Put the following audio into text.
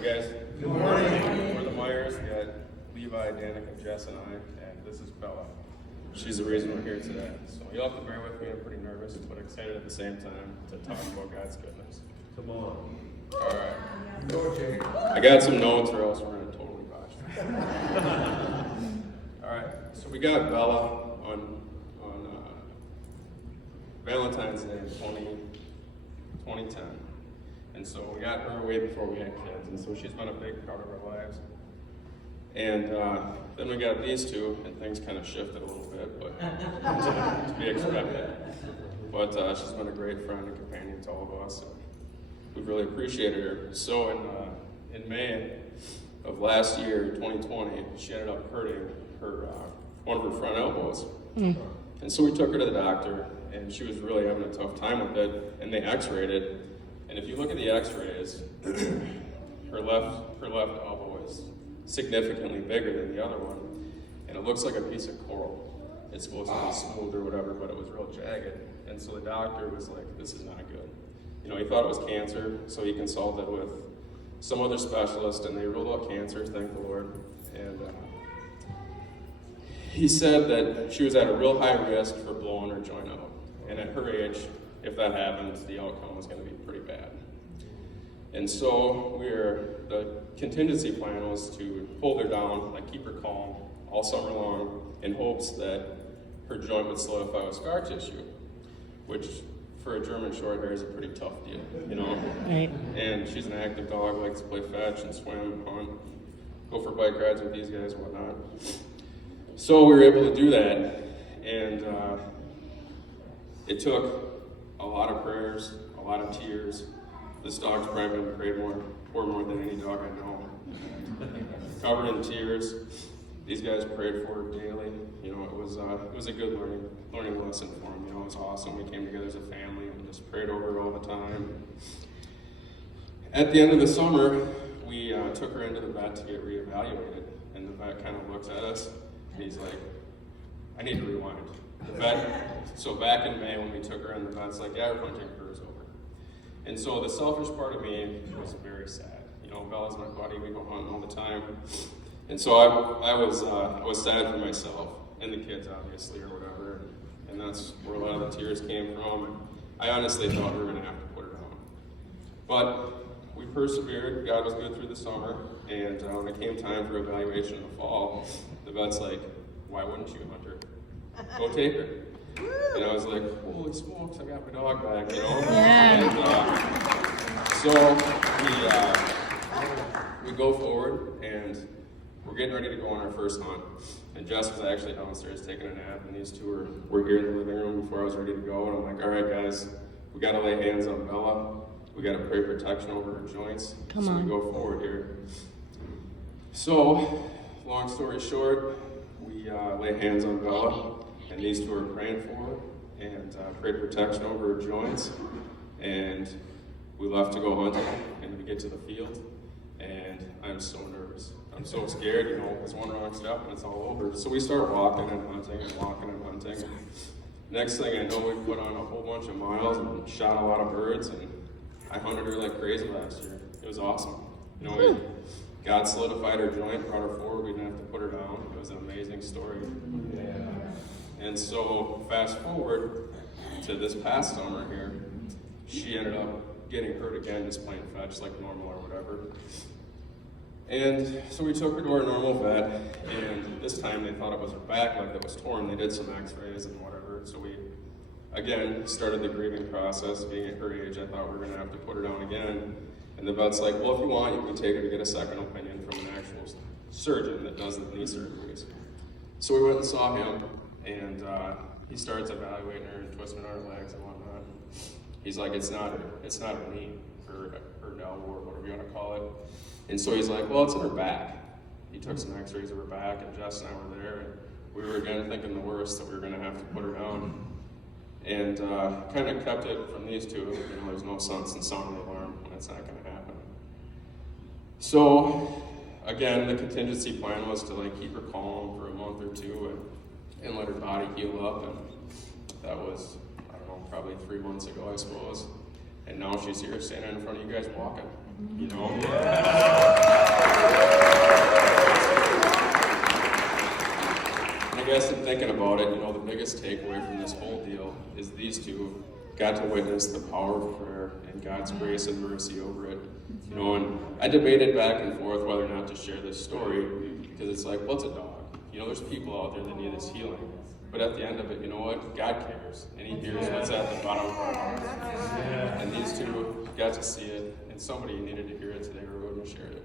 Morning, guys. Good morning. We're the Meiers. We got Levi, Danica, Jess, and I, and this is Bella. She's the reason we're here today. So you'll have to bear with me. I'm pretty nervous, but excited at the same time to talk about God's goodness. Come on. All right. No change. I got some notes, or else we're gonna totally botch. All right. So we got Bella on Valentine's Day in 2010. And so we got her way before we had kids, and so she's been a big part of our lives. And then we got these two, and things kind of shifted a little bit, but to be expected. But she's been a great friend and companion to all of us, and we've really appreciated her. So in May of last year, 2020, she ended up hurting her one of her front elbows. And so we took her to the doctor, and she was really having a tough time with it, and they x-rayed it. And if you look at the x-rays, her left elbow is significantly bigger than the other one, and it looks like a piece of coral. It's supposed to be smooth or whatever, but it was real jagged. And so the doctor was like, this is not good. You know, he thought it was cancer, so he consulted with some other specialist, and they ruled out cancer, thank the Lord. And he said that she was at a real high risk for blowing her joint out. And at her age, if that happens, the outcome was going to be pretty bad. And so the contingency plan was to hold her down, like keep her calm all summer long, in hopes that her joint would solidify with scar tissue, which for a German short hair is a pretty tough deal, you know? Right. And she's an active dog, likes to play fetch and swim and hunt, go for bike rides with these guys and whatnot. So we were able to do that, and it took a lot of prayers, a lot of tears. This dog's probably been prayed more than any dog I know. Covered in tears. These guys prayed for her daily. You know, it was a good learning lesson for them. You know, it was awesome. We came together as a family and just prayed over her all the time. At the end of the summer, we took her into the vet to get reevaluated, and the vet kind of looks at us, and he's like, I need to rewind. The vet, so back in May when we took her in, the vet's like, yeah, we're punching hers over. And so the selfish part of me was very sad. You know, Bella's my buddy, we go hunting all the time. And so I was sad for myself and the kids, obviously, or whatever. And that's where a lot of the tears came from. And I honestly thought we were gonna have to put her down. But we persevered, God was good through the summer, and when it came time for evaluation in the fall, the vet's like, why wouldn't you hunt her? Go take her. And I was like, holy smokes, I got my dog back, you know? Yeah. And so we go forward, and we're getting ready to go on our first hunt. And Jess was actually downstairs taking a nap, and these two were here in the living room before I was ready to go. And I'm like, all right, guys, we got to lay hands on Bella. We got to pray protection over her joints. Come so on. we go forward here. So, long story short, we lay hands on Bella. And these two are praying for her and prayed protection over her joints. And we left to go hunting, and we get to the field, and I'm so nervous. I'm so scared, you know, it's one wrong step and it's all over. So we start walking and hunting and walking and hunting. Next thing I know, we put on a whole bunch of miles and shot a lot of birds, and I hunted her like crazy last year. It was awesome. You know, God solidified her joint, brought her forward, we didn't have to put her down. It was an amazing story. Yeah. And so fast forward to this past summer here, she ended up getting hurt again, just playing fetch like normal or whatever. And so we took her to our normal vet, and this time they thought it was her back leg that was torn. They did some x-rays and whatever. So we, again, started the grieving process. Being at her age, I thought we were gonna have to put her down again. And the vet's like, well, if you want, you can take her to get a second opinion from an actual surgeon that does the knee surgeries. So we went and saw him, and he starts evaluating her and twisting our legs and whatnot. He's like, it's not her knee, her elbow, or whatever you want to call it. And so he's like, well, it's in her back. He took some x-rays of her back, and Jess and I were there, and we were again thinking the worst, that we were going to have to put her down. And kind of kept it from these two. You know, there's no sense in sounding the alarm when it's not going to happen. So again, the contingency plan was to like keep her calm for a month or two and let her body heal up. And that was, I don't know, probably 3 months ago, I suppose. And now she's here standing in front of you guys walking, you know? And I guess in thinking about it, you know, the biggest takeaway from this whole deal is these two got to witness the power of prayer and God's grace and mercy over it. You know, and I debated back and forth whether or not to share this story, because it's like, what's a dog? You know, there's people out there that need this healing. But at the end of it, you know what? God cares, and He hears what's at the bottom of our hearts. And these two got to see it, and somebody needed to hear it today, or we wouldn't have shared it.